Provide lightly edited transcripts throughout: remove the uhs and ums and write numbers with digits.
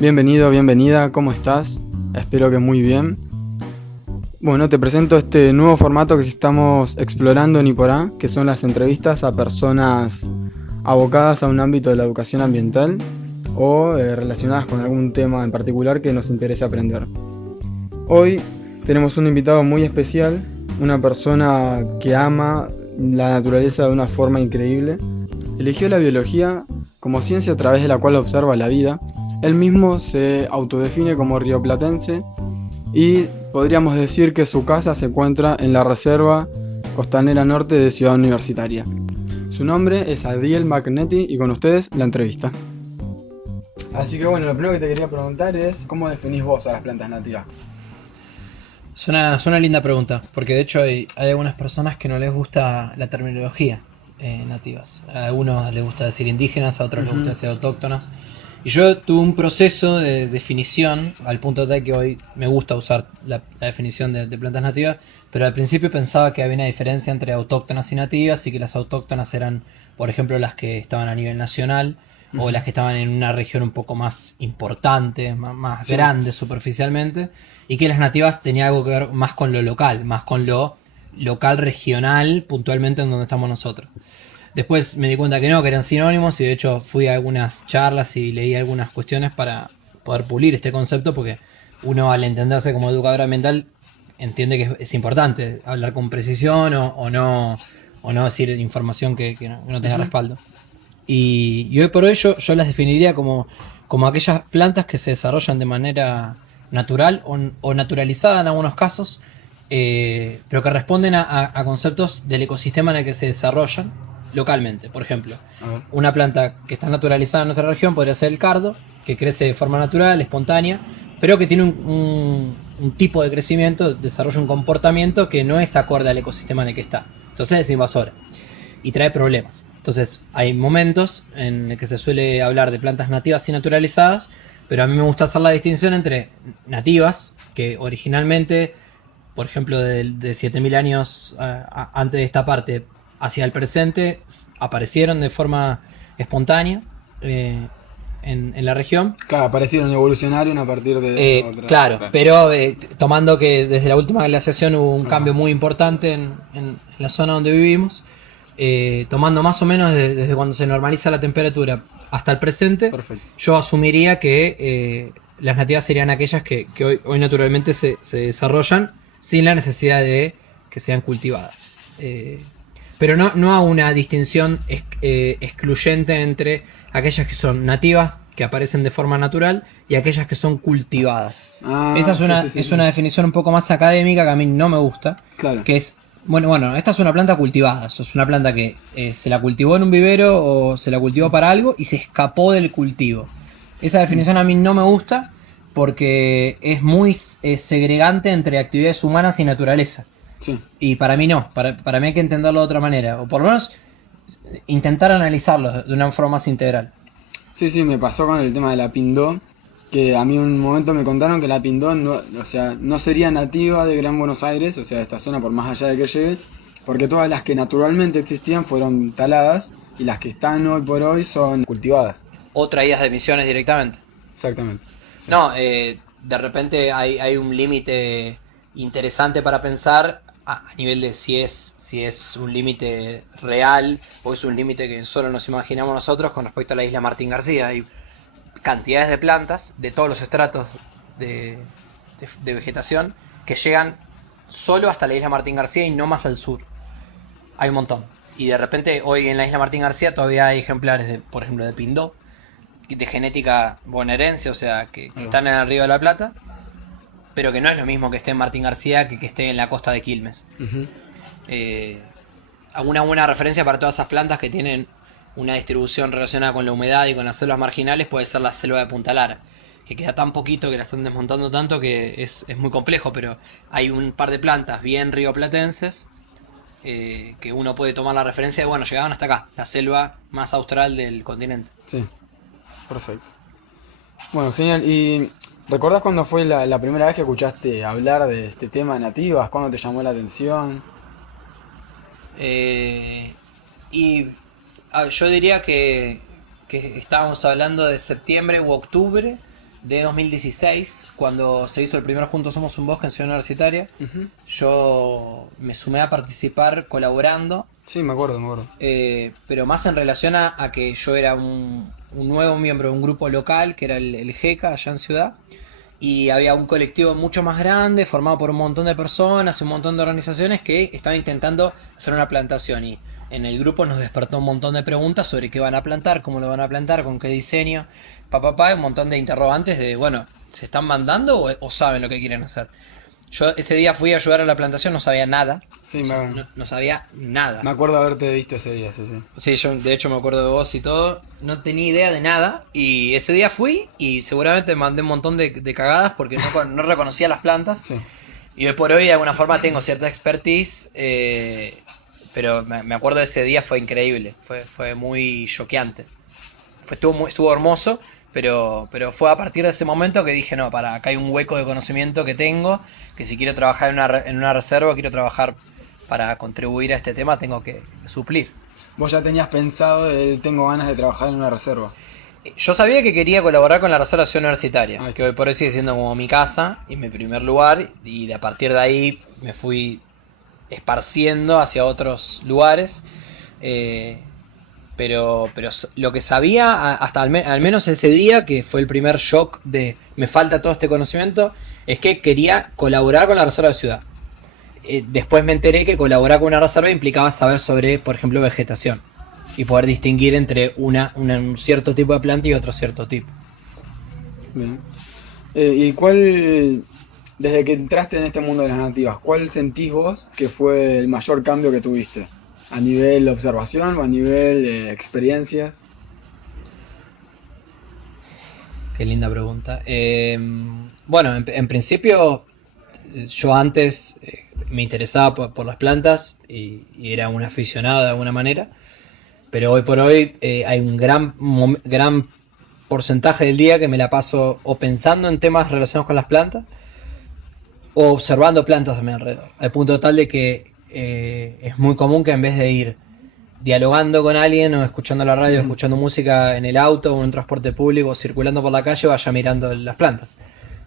Bienvenido, bienvenida, ¿cómo estás? Espero que muy bien. Bueno, te presento este nuevo formato que estamos explorando en Iporá, que son las entrevistas a personas abocadas a un ámbito de la educación ambiental o relacionadas con algún tema en particular que nos interese aprender. Hoy tenemos un invitado muy especial, una persona que ama la naturaleza de una forma increíble. Eligió la biología como ciencia a través de la cual observa la vida. Él mismo se autodefine como rioplatense y podríamos decir que su casa se encuentra en la Reserva Costanera Norte de Ciudad Universitaria. Su nombre es Adiel Magnetti y con ustedes la entrevista. Así que bueno, lo primero que te quería preguntar es ¿cómo definís vos a las plantas nativas? Es una linda pregunta, porque de hecho hay algunas personas que no les gusta la terminología nativas. A algunos les gusta decir indígenas, a otros les gusta decir autóctonas. Y yo tuve un proceso de definición, al punto tal que hoy me gusta usar la definición de plantas nativas, pero al principio pensaba que había una diferencia entre autóctonas y nativas, y que las autóctonas eran, por ejemplo, las que estaban a nivel nacional, o las que estaban en una región un poco más importante, más Sí. grande superficialmente, y que las nativas tenían algo que ver más con lo local, más con lo local regional, puntualmente en donde estamos nosotros. Después me di cuenta que no, que eran sinónimos, y de hecho fui a algunas charlas y leí algunas cuestiones para poder pulir este concepto, porque uno, al entenderse como educador ambiental, entiende que es importante hablar con precisión o no decir información que no tenga respaldo. Y hoy por hoy yo las definiría como aquellas plantas que se desarrollan de manera natural o naturalizada en algunos casos, pero que responden a conceptos del ecosistema en el que se desarrollan localmente. Por ejemplo, una planta que está naturalizada en nuestra región podría ser el cardo, que crece de forma natural, espontánea, pero que tiene un tipo de crecimiento, desarrolla un comportamiento que no es acorde al ecosistema en el que está. Entonces es invasora y trae problemas. Entonces hay momentos en el que se suele hablar de plantas nativas y naturalizadas, pero a mí me gusta hacer la distinción entre nativas, que originalmente, por ejemplo, de 7000 años antes de esta parte hacia el presente, aparecieron de forma espontánea en la región. Claro, aparecieron evolucionaron a partir de otras. Claro, pero tomando que desde la última glaciación hubo un cambio muy importante en la zona donde vivimos, tomando más o menos desde cuando se normaliza la temperatura hasta el presente, Perfecto. yo asumiría que las nativas serían aquellas que hoy naturalmente se desarrollan sin la necesidad de que sean cultivadas. Pero no a una distinción excluyente entre aquellas que son nativas, que aparecen de forma natural, y aquellas que son cultivadas. Esa es una definición un poco más académica que a mí no me gusta, Claro. que es, bueno, esta es una planta cultivada, es una planta que se la cultivó en un vivero o se la cultivó para algo y se escapó del cultivo. Esa definición a mí no me gusta porque es muy segregante entre actividades humanas y naturaleza. Sí. Y para mí no, para mí hay que entenderlo de otra manera, o por lo menos intentar analizarlo de una forma más integral. Sí, me pasó con el tema de la pindó, que a mí un momento me contaron que la pindó no, o sea, no sería nativa de Gran Buenos Aires, o sea, de esta zona por más allá de que llegue, porque todas las que naturalmente existían fueron taladas y las que están hoy por hoy son cultivadas. O traídas de emisiones directamente. Exactamente. Sí. No, de repente hay un límite interesante para pensar a nivel de si es un límite real o es un límite que solo nos imaginamos nosotros con respecto a la isla Martín García. Hay cantidades de plantas de todos los estratos de, de vegetación que llegan solo hasta la isla Martín García y no más al sur. Hay un montón. Y de repente hoy en la isla Martín García todavía hay ejemplares de, por ejemplo, de pindó, de genética bonaerense, o sea, que están en el Río de la Plata, pero que no es lo mismo que esté en Martín García que esté en la costa de Quilmes. Ujú. Eh, Alguna buena referencia para todas esas plantas que tienen una distribución relacionada con la humedad y con las selvas marginales puede ser la selva de Punta Lara, que queda tan poquito, que la están desmontando tanto, que es muy complejo, pero hay un par de plantas bien rioplatenses que uno puede tomar la referencia de, bueno, llegaban hasta acá, la selva más austral del continente. Sí, perfecto. Bueno, genial. ¿Y recordás cuándo fue la primera vez que escuchaste hablar de este tema de nativas? ¿Cuándo te llamó la atención? Eh, y yo diría que estábamos hablando de septiembre u octubre de 2016, cuando se hizo el primer Juntos Somos un Bosque en Ciudad Universitaria. Yo me sumé a participar colaborando. Sí, me acuerdo. Pero más en relación a que yo era un nuevo miembro de un grupo local, que era el GECA, allá en Ciudad. Y había un colectivo mucho más grande, formado por un montón de personas, un montón de organizaciones que estaban intentando hacer una plantación. Y en el grupo nos despertó un montón de preguntas sobre qué van a plantar, cómo lo van a plantar, con qué diseño, un montón de interrogantes de, bueno, ¿se están mandando o saben lo que quieren hacer? Yo ese día fui a ayudar a la plantación, no sabía nada. Sí, no sabía nada. Me acuerdo haberte visto ese día, sí. Sí, yo de hecho me acuerdo de vos y todo. No tenía idea de nada. Y ese día fui y seguramente mandé un montón de cagadas porque no reconocía las plantas. Sí. Y hoy por hoy de alguna forma tengo cierta expertise. Pero me acuerdo de ese día, fue increíble. Fue muy choqueante. Estuvo hermoso. Pero fue a partir de ese momento que dije, no, acá hay un hueco de conocimiento que tengo, que si quiero trabajar en una reserva, quiero trabajar para contribuir a este tema, tengo que suplir. ¿Vos ya tenías pensado, tengo ganas de trabajar en una reserva? Yo sabía que quería colaborar con la Reserva Universitaria, que hoy por hoy sigue siendo como mi casa y mi primer lugar, y a partir de ahí me fui esparciendo hacia otros lugares. Pero lo que sabía hasta al menos ese día, que fue el primer shock de me falta todo este conocimiento, es que quería colaborar con la Reserva de Ciudad. Después me enteré que colaborar con una reserva implicaba saber sobre, por ejemplo, vegetación y poder distinguir entre un cierto tipo de planta y otro cierto tipo. Bien. ¿Y cuál, desde que entraste en este mundo de las nativas, cuál sentís vos que fue el mayor cambio que tuviste? ¿A nivel observación o a nivel experiencias? Qué linda pregunta. Bueno, en principio yo antes me interesaba por las plantas y era un aficionado de alguna manera, pero hoy por hoy hay un gran porcentaje del día que me la paso o pensando en temas relacionados con las plantas o observando plantas a mi alrededor, al punto tal de que es muy común que en vez de ir dialogando con alguien o escuchando la radio, escuchando música en el auto o en un transporte público o circulando por la calle, vaya mirando las plantas.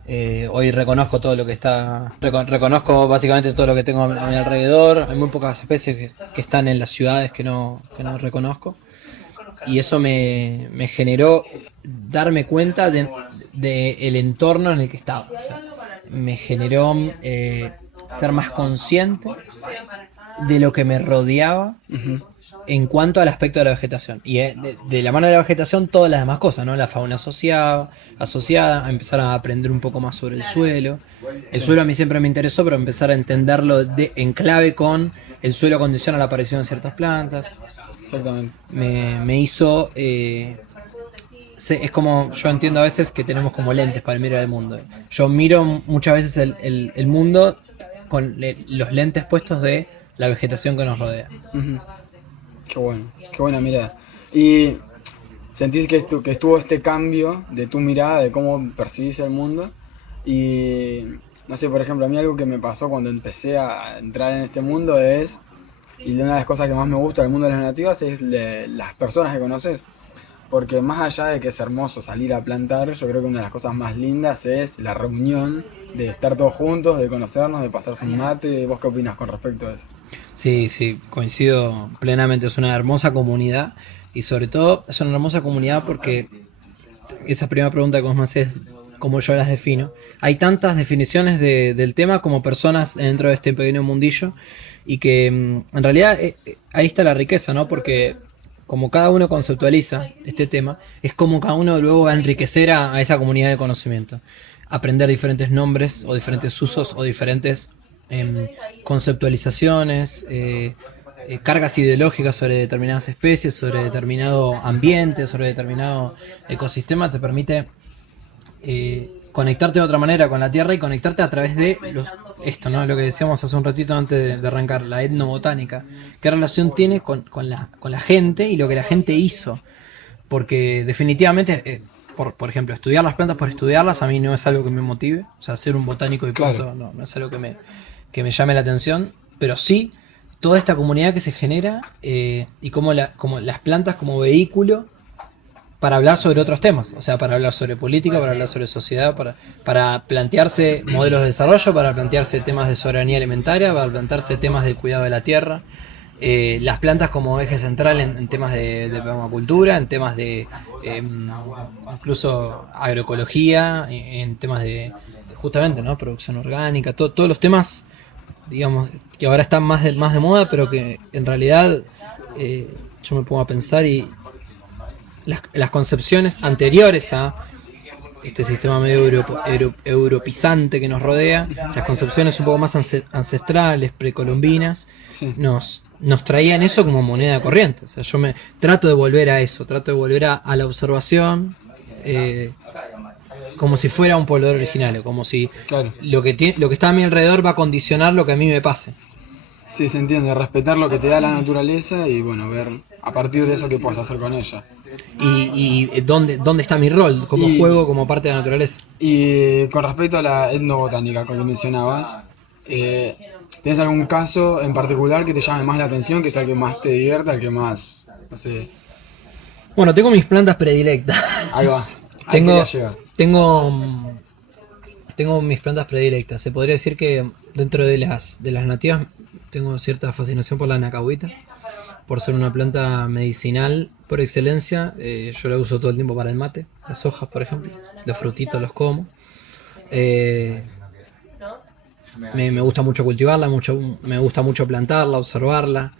Hoy reconozco todo lo que está, reconozco básicamente todo lo que tengo a mi alrededor. Hay muy pocas especies que están en las ciudades que no reconozco, y eso me generó darme cuenta de el entorno en el que estaba. O sea, me generó ser más consciente de lo que me rodeaba en cuanto al aspecto de la vegetación. Y de la mano de la vegetación, todas las demás cosas, ¿no? La fauna asociada, a empezar a aprender un poco más sobre el suelo. El suelo a mí siempre me interesó, pero empezar a entenderlo en clave con el suelo condiciona la aparición de ciertas plantas. Exactamente. Me hizo... es como, yo entiendo a veces que tenemos como lentes para mirar el mundo. Yo miro muchas veces el mundo con los lentes puestos de la vegetación que nos rodea. Qué bueno, qué buena mirada. ¿Y sentís que estuvo este cambio de tu mirada, de cómo percibís el mundo? Y no sé, por ejemplo, a mí algo que me pasó cuando empecé a entrar en este mundo es, y una de las cosas que más me gusta del mundo de las nativas es las personas que conoces. Porque más allá de que es hermoso salir a plantar, yo creo que una de las cosas más lindas es la reunión, de estar todos juntos, de conocernos, de pasarse un mate. ¿Vos qué opinas con respecto a eso? Sí, coincido plenamente. Es una hermosa comunidad y sobre todo es una hermosa comunidad porque esa primera pregunta que vos me haces, cómo yo las defino. Hay tantas definiciones del tema como personas dentro de este pequeño mundillo y que en realidad ahí está la riqueza, ¿no? Porque como cada uno conceptualiza este tema, es como cada uno luego va a enriquecer a esa comunidad de conocimiento. Aprender diferentes nombres o diferentes usos o diferentes conceptualizaciones, cargas ideológicas sobre determinadas especies, sobre determinado ambiente, sobre determinado ecosistema, te permite conectarte de otra manera con la tierra y conectarte a través de esto, ¿no? Lo que decíamos hace un ratito antes de arrancar, la etnobotánica. ¿Qué relación tiene con la gente y lo que la gente hizo? Porque definitivamente, por ejemplo, estudiar las plantas por estudiarlas a mí no es algo que me motive. O sea, ser un botánico y punto, claro, no es algo que me llame la atención. Pero sí, toda esta comunidad que se genera y como las plantas como vehículo para hablar sobre otros temas, o sea, para hablar sobre política, para hablar sobre sociedad, para plantearse modelos de desarrollo, para plantearse temas de soberanía alimentaria, para plantearse temas del cuidado de la tierra, las plantas como eje central en temas de permacultura, en temas de incluso agroecología, en temas de justamente, ¿no?, producción orgánica, todos los temas, digamos, que ahora están más de moda, pero que en realidad yo me pongo a pensar y las concepciones anteriores a este sistema medio europizante que nos rodea, las concepciones un poco más ancestrales, precolombinas, Sí. nos traían eso como moneda corriente. O sea, yo me trato de volver a eso, trato de volver a la observación, como si fuera un poblador originario, como si Claro. lo que está a mi alrededor va a condicionar lo que a mí me pase. Sí, se entiende, respetar lo que te da la naturaleza y bueno, ver a partir de eso qué puedes hacer con ella. Y dónde está mi rol, cómo juego como parte de la naturaleza. Y con respecto a la etnobotánica que mencionabas, ¿tienes algún caso en particular que te llame más la atención, que sea el que más te divierta, el que más, no sé? Bueno, tengo mis plantas predilectas. Ahí va, ahí quería llegar. Tengo mis plantas predilectas. Se podría decir que dentro de las nativas tengo cierta fascinación por la nacahuita, por ser una planta medicinal por excelencia. Yo la uso todo el tiempo para el mate, las hojas, por ejemplo, de frutitos los como. Me gusta mucho cultivarla, me gusta mucho plantarla, observarla.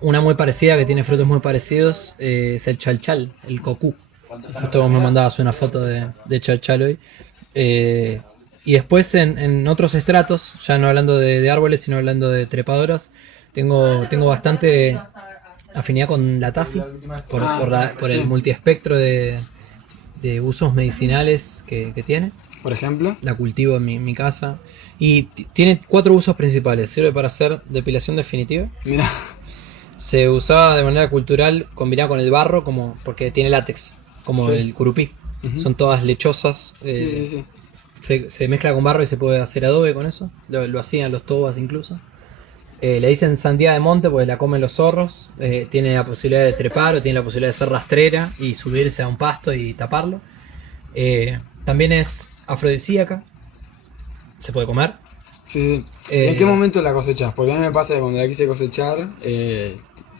Una muy parecida, que tiene frutos muy parecidos, es el chalchal, el cocú. Justo me mandabas una foto de chalchal hoy. Y después en otros estratos, ya no hablando de árboles, sino hablando de trepadoras, tengo bastante afinidad con la tasi, por el multiespectro de usos medicinales que tiene. Por ejemplo, La cultivo en mi casa. Y tiene 4 usos principales. Sirve para hacer depilación definitiva. mira, Se usaba de manera cultural combinada con el barro, porque tiene látex, como Sí. el curupí. Ujú. Son todas lechosas. sí. Se mezcla con barro y se puede hacer adobe con eso. Lo hacían los tobas incluso. Le dicen sandía de monte porque la comen los zorros. Tiene la posibilidad de trepar o tiene la posibilidad de ser rastrera y subirse a un pasto y taparlo. También es afrodisíaca. Se puede comer. Sí. ¿En qué momento la cosechas? Porque a mí me pasa que cuando la quise cosechar,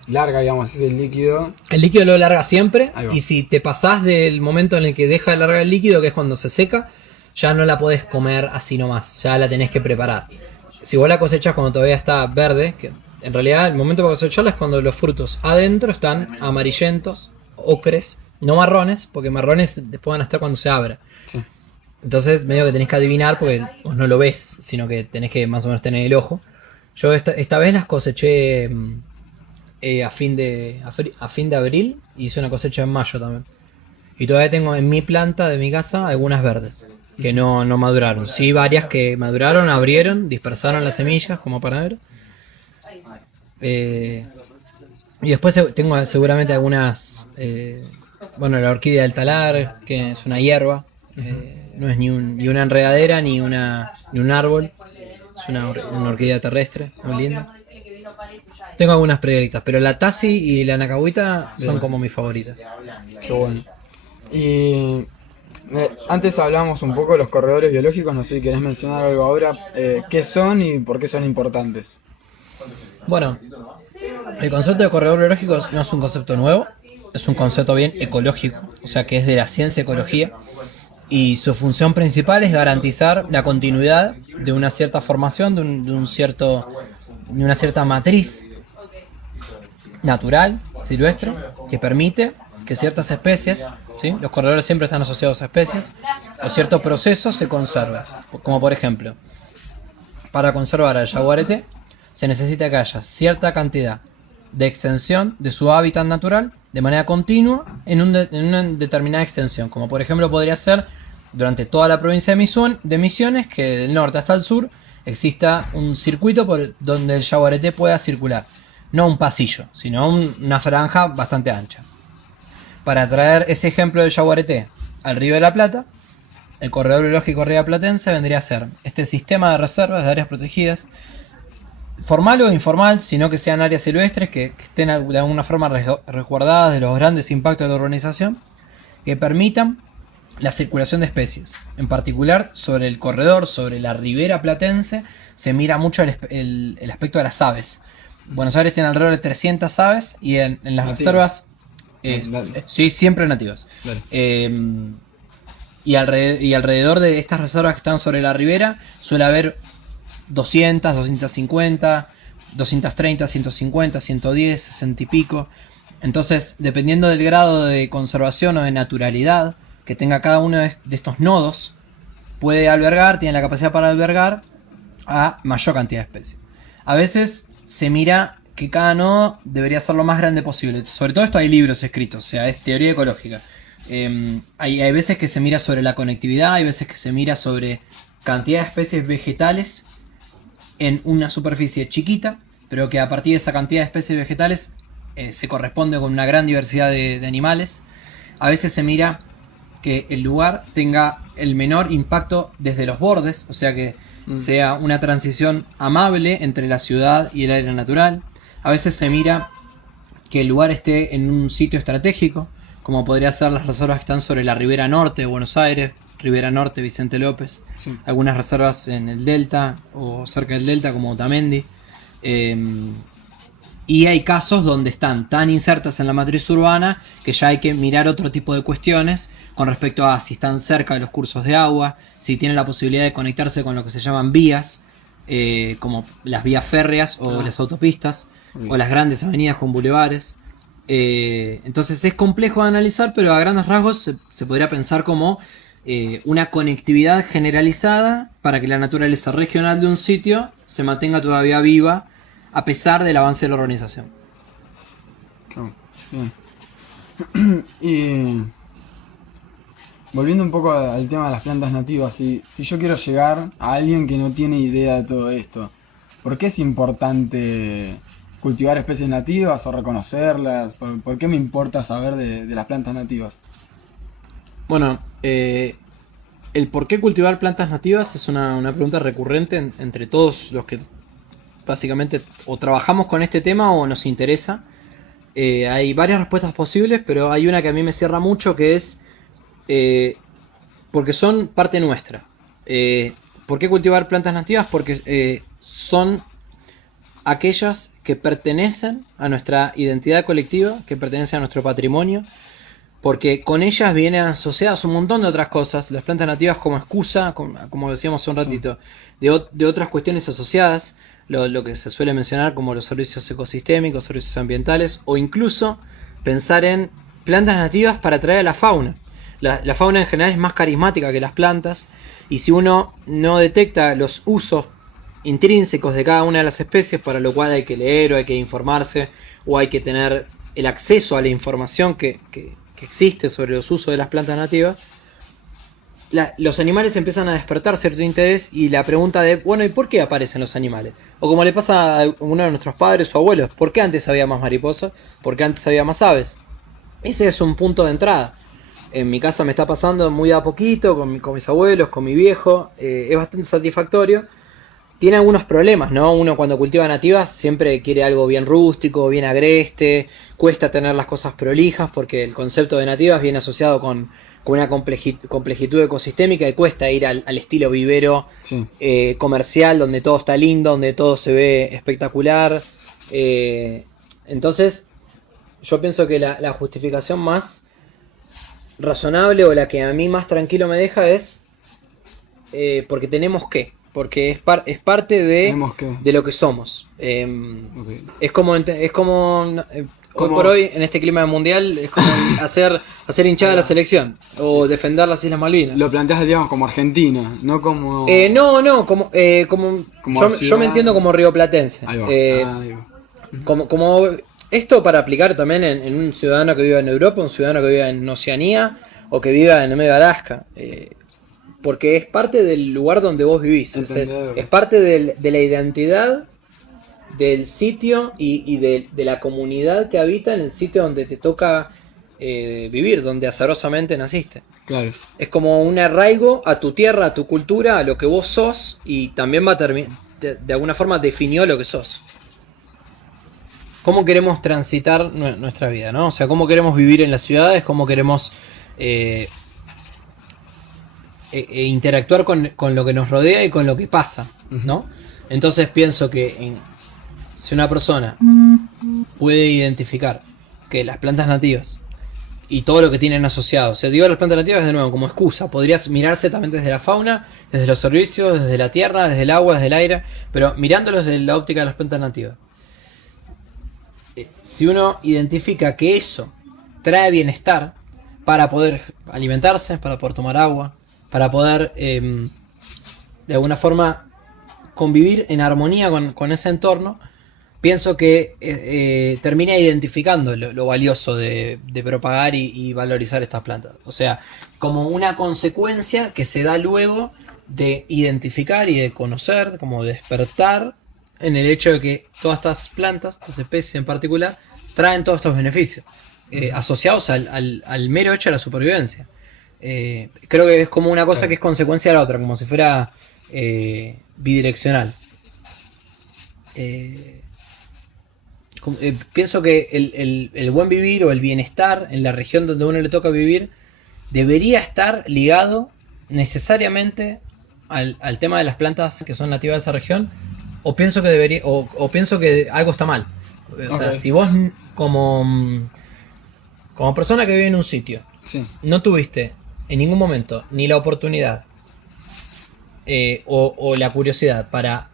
larga, digamos, es el líquido. El líquido lo larga siempre. Ahí va. Y si te pasás del momento en el que deja de largar el líquido, que es cuando se seca, ya no la podés comer así nomás. Ya la tenés que preparar. Si vos la cosechas cuando todavía está verde, que en realidad el momento para cosecharla es cuando los frutos adentro están amarillentos, ocres, no marrones, porque marrones después van a estar cuando se abra. Sí. Entonces medio que tenés que adivinar porque vos no lo ves, sino que tenés que más o menos tener el ojo. Yo esta vez las coseché a fin de abril y hice una cosecha en mayo también. Y todavía tengo en mi planta de mi casa algunas verdes que no maduraron. Sí, varias que maduraron, abrieron, dispersaron las semillas, como para ver. Y después tengo seguramente algunas... bueno, la orquídea del talar, que es una hierba. No es ni una enredadera ni un árbol. Es una orquídea terrestre, muy linda. Tengo algunas predilectas, pero la tasi y la nacahuita son como mis favoritas. Qué bueno. Y antes hablamos un poco de los corredores biológicos, no sé si querés mencionar algo ahora. ¿Qué son y por qué son importantes? Bueno, el concepto de corredor biológico no es un concepto nuevo, es un concepto bien ecológico, o sea que es de la ciencia ecología, y su función principal es garantizar la continuidad de una cierta formación, de una cierta matriz natural, silvestre, que permite que ciertas especies, ¿sí? Los corredores siempre están asociados a especies, o ciertos procesos se conserven, como por ejemplo, para conservar al yaguareté se necesita que haya cierta cantidad de extensión de su hábitat natural de manera continua en una determinada extensión, como por ejemplo podría ser durante toda la provincia de Misiones, que del norte hasta el sur exista un circuito por donde el yaguareté pueda circular, no un pasillo, sino una franja bastante ancha. Para traer ese ejemplo del yaguareté al Río de la Plata, el corredor biológico rioplatense vendría a ser este sistema de reservas de áreas protegidas, formal o informal, sino que sean áreas silvestres que estén de alguna forma resguardadas de los grandes impactos de la urbanización, que permitan la circulación de especies. En particular, sobre el corredor, sobre la ribera platense, se mira mucho el aspecto de las aves. Buenos Aires tiene alrededor de 300 aves y en las reservas... sí, siempre nativas. Y alrededor de estas reservas que están sobre la ribera suele haber 200, 250, 230, 150, 110, 60 y pico. Entonces, dependiendo del grado de conservación o de naturalidad que tenga cada uno de estos nodos, tiene la capacidad para albergar a mayor cantidad de especies. A veces se mira que cada nodo debería ser lo más grande posible. Sobre todo esto hay libros escritos, o sea, es teoría ecológica. Hay veces que se mira sobre la conectividad, hay veces que se mira sobre cantidad de especies vegetales en una superficie chiquita, pero que a partir de esa cantidad de especies vegetales se corresponde con una gran diversidad de animales. A veces se mira que el lugar tenga el menor impacto desde los bordes, o sea que sea una transición amable entre la ciudad y el área natural. A veces se mira que el lugar esté en un sitio estratégico, como podría ser las reservas que están sobre la ribera norte de Buenos Aires, ribera norte Vicente López, sí. Algunas reservas en el delta o cerca del delta como Otamendi. Y hay casos donde están tan insertas en la matriz urbana que ya hay que mirar otro tipo de cuestiones con respecto a si están cerca de los cursos de agua, si tienen la posibilidad de conectarse con lo que se llaman vías, como las vías férreas o las autopistas, o las grandes avenidas con bulevares. Entonces es complejo de analizar, pero a grandes rasgos se podría pensar como una conectividad generalizada para que la naturaleza regional de un sitio se mantenga todavía viva a pesar del avance de la urbanización. Claro, bien. Y volviendo un poco al tema de las plantas nativas, si yo quiero llegar a alguien que no tiene idea de todo esto, ¿por qué es importante cultivar especies nativas o reconocerlas? ¿Por qué me importa saber de las plantas nativas? Bueno, el por qué cultivar plantas nativas es una pregunta recurrente entre todos los que básicamente o trabajamos con este tema o nos interesa. Hay varias respuestas posibles, pero hay una que a mí me cierra mucho, que es porque son parte nuestra. ¿Por qué cultivar plantas nativas? Porque son aquellas que pertenecen a nuestra identidad colectiva, que pertenecen a nuestro patrimonio, porque con ellas vienen asociadas un montón de otras cosas. Las plantas nativas como excusa, como decíamos hace un ratito, sí, de otras cuestiones asociadas, lo que se suele mencionar como los servicios ecosistémicos, servicios ambientales, o incluso pensar en plantas nativas para atraer a la fauna. La fauna en general es más carismática que las plantas, y si uno no detecta los usos intrínsecos de cada una de las especies, para lo cual hay que leer o hay que informarse, o hay que tener el acceso a la información que existe sobre los usos de las plantas nativas, los animales empiezan a despertar cierto interés, y la pregunta de, bueno, ¿y por qué aparecen los animales? O como le pasa a uno de nuestros padres o abuelos, ¿por qué antes había más mariposas? ¿Por qué antes había más aves? Ese es un punto de entrada. En mi casa me está pasando muy de a poquito, con mis abuelos, con mi viejo, es bastante satisfactorio. Tiene algunos problemas, ¿no? Uno cuando cultiva nativas siempre quiere algo bien rústico, bien agreste, cuesta tener las cosas prolijas, porque el concepto de nativas viene asociado con una complejitud ecosistémica, y cuesta ir al estilo vivero, sí, comercial, donde todo está lindo, donde todo se ve espectacular. Entonces, yo pienso que la justificación más razonable, o la que a mí más tranquilo me deja, es porque tenemos que. Porque es parte de lo que somos. Okay. Es como hoy por hoy, en este clima mundial, es como hacer hinchada la selección o defender las Islas Malvinas. Lo planteas, digamos, como Argentina, no como... No, como yo me entiendo como rioplatense. Ahí va. Como esto para aplicar también en un ciudadano que viva en Europa, un ciudadano que viva en Oceanía o que viva en el medio de Alaska. Porque es parte del lugar donde vos vivís, es parte de la identidad del sitio y de la comunidad que habita en el sitio donde te toca vivir, donde azarosamente naciste. Claro. Es como un arraigo a tu tierra, a tu cultura, a lo que vos sos, y también va a de alguna forma definió lo que sos. ¿Cómo queremos transitar nuestra vida, ¿no? O sea, cómo queremos vivir en las ciudades, cómo queremos interactuar con lo que nos rodea y con lo que pasa, ¿no? Entonces pienso que si una persona puede identificar que las plantas nativas y todo lo que tienen asociado, o sea, digo las plantas nativas de nuevo como excusa, podrías mirarse también desde la fauna, desde los servicios, desde la tierra, desde el agua, desde el aire, pero mirándolos desde la óptica de las plantas nativas. Si uno identifica que eso trae bienestar para poder alimentarse, para poder tomar agua, para poder de alguna forma convivir en armonía con ese entorno, pienso que termina identificando lo valioso de propagar y valorizar estas plantas. O sea, como una consecuencia que se da luego de identificar y de conocer, como despertar en el hecho de que todas estas plantas, estas especies en particular, traen todos estos beneficios asociados al mero hecho de la supervivencia. Creo que es como una cosa que es consecuencia de la otra, como si fuera bidireccional. Pienso que el buen vivir o el bienestar en la región donde a uno le toca vivir debería estar ligado necesariamente al tema de las plantas que son nativas de esa región, o pienso que debería, o pienso que algo está mal. O sea, si vos como persona que vive en un sitio no tuviste en ningún momento ni la oportunidad o la curiosidad para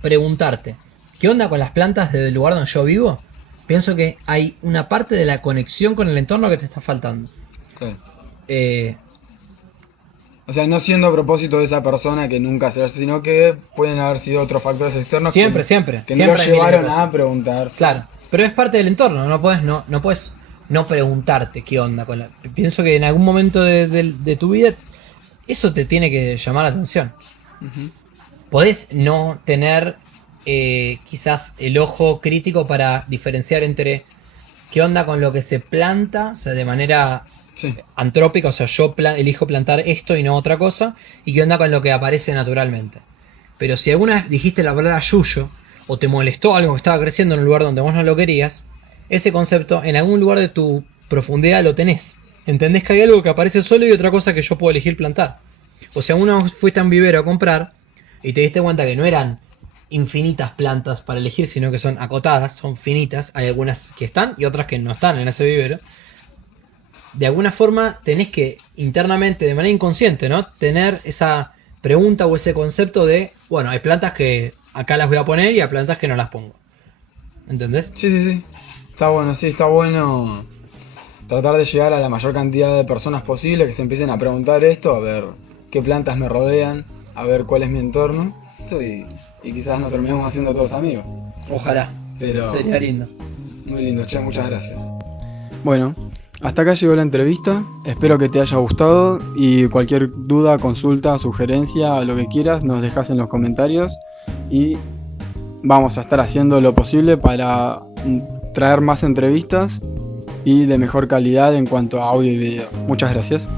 preguntarte ¿qué onda con las plantas del lugar donde yo vivo? Pienso que hay una parte de la conexión con el entorno que te está faltando. Claro. O sea, no siendo a propósito de esa persona que nunca se hace, sino que pueden haber sido otros factores externos siempre que no lo llevaron a preguntarse. Claro, pero es parte del entorno, no puedes no preguntarte qué onda con la... Pienso que en algún momento de tu vida eso te tiene que llamar la atención. Uh-huh. Podés no tener quizás el ojo crítico para diferenciar entre qué onda con lo que se planta, o sea, de manera antrópica, o sea, yo elijo plantar esto y no otra cosa, y qué onda con lo que aparece naturalmente. Pero si alguna vez dijiste la palabra yuyo, o te molestó algo que estaba creciendo en un lugar donde vos no lo querías, ese concepto en algún lugar de tu profundidad lo tenés. Entendés que hay algo que aparece solo y otra cosa que yo puedo elegir plantar. O sea, uno fuiste a un vivero a comprar y te diste cuenta que no eran infinitas plantas para elegir, sino que son acotadas, son finitas. Hay algunas que están y otras que no están en ese vivero. De alguna forma tenés que internamente, de manera inconsciente, ¿no?, tener esa pregunta o ese concepto de, bueno, hay plantas que acá las voy a poner y hay plantas que no las pongo. ¿Entendés? Sí. Está bueno tratar de llegar a la mayor cantidad de personas posible que se empiecen a preguntar esto, a ver qué plantas me rodean, a ver cuál es mi entorno, y quizás nos terminemos haciendo todos amigos. Ojalá, pero sería lindo. Muy lindo, che, muchas gracias. Bueno, hasta acá llegó la entrevista, espero que te haya gustado y cualquier duda, consulta, sugerencia, lo que quieras, nos dejas en los comentarios y vamos a estar haciendo lo posible para traer más entrevistas y de mejor calidad en cuanto a audio y video. Muchas gracias.